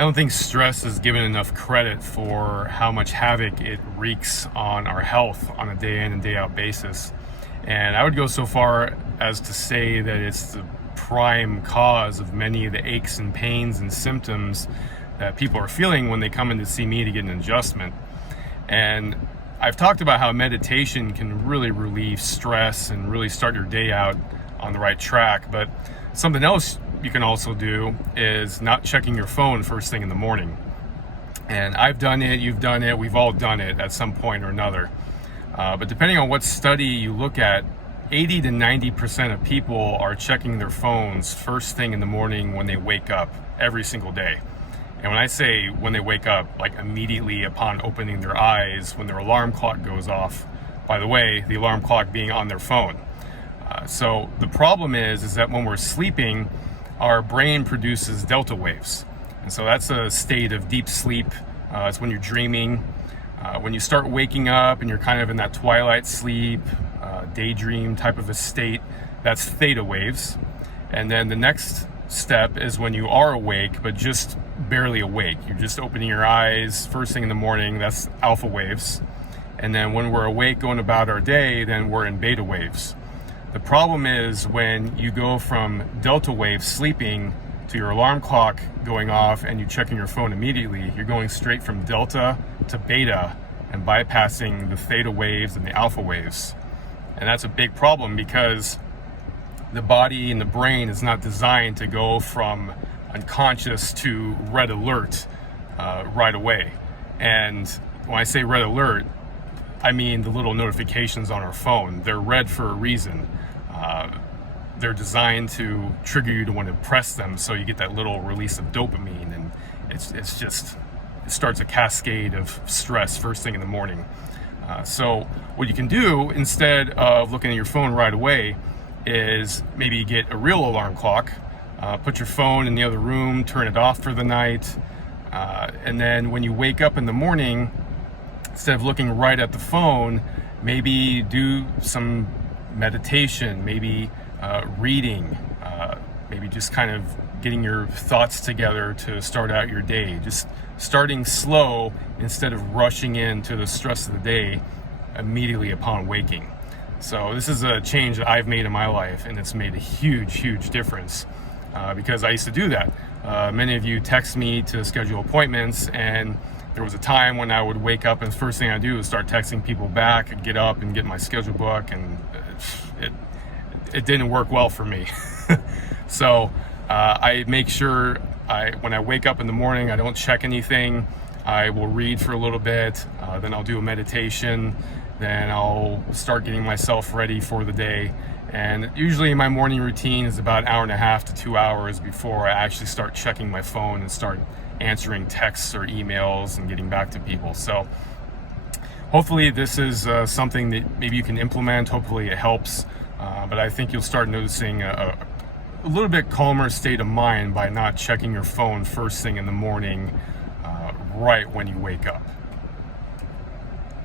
don't think stress is given enough credit for how much havoc it wreaks on our health on a day in and day out basis. And I would go so far as to say that it's the prime cause of many of the aches and pains and symptoms that people are feeling when they come in to see me to get an adjustment. And I've talked about how meditation can really relieve stress and really start your day out on the right track. But something else you can also do is not checking your phone first thing in the morning. And I've done it, you've done it, we've all done it at some point or another. But depending on what study you look at, 80 to 90% of people are checking their phones first thing in the morning when they wake up every single day. And when I say when they wake up, like immediately upon opening their eyes, when their alarm clock goes off, by the way, the alarm clock being on their phone. So the problem is that when we're sleeping, our brain produces delta waves. And so that's a state of deep sleep. It's when you're dreaming. When you start waking up and you're kind of in that twilight sleep, daydream type of a state, that's theta waves. And then the next step is when you are awake, but just barely awake. You're just opening your eyes first thing in the morning, that's alpha waves. And then when we're awake going about our day, then we're in beta waves. The problem is when you go from delta wave sleeping to your alarm clock going off and you checking your phone immediately, you're going straight from delta to beta and bypassing the theta waves and the alpha waves. And that's a big problem because the body and the brain is not designed to go from unconscious to red alert right away. And when I say red alert, I mean the little notifications on our phone. They're red for a reason. They're designed to trigger you to want to press them so you get that little release of dopamine, and it starts a cascade of stress first thing in the morning. So what you can do instead of looking at your phone right away is maybe get a real alarm clock, put your phone in the other room, turn it off for the night, and then when you wake up in the morning, instead of looking right at the phone, maybe do some meditation, maybe reading, maybe just kind of getting your thoughts together to start out your day. Just starting slow instead of rushing into the stress of the day immediately upon waking. So this is a change that I've made in my life, and it's made a huge difference because I used to do that. Many of you text me to schedule appointments, and there was a time when I would wake up and the first thing I do is start texting people back and get up and get my schedule book, and it didn't work well for me. So I make sure when I wake up in the morning, I don't check anything. I will read for a little bit, then I'll do a meditation, then I'll start getting myself ready for the day. And usually my morning routine is about an hour and a half to 2 hours before I actually start checking my phone and start answering texts or emails and getting back to people. So hopefully this is something that maybe you can implement. Hopefully it helps, but I think you'll start noticing a little bit calmer state of mind by not checking your phone first thing in the morning right when you wake up.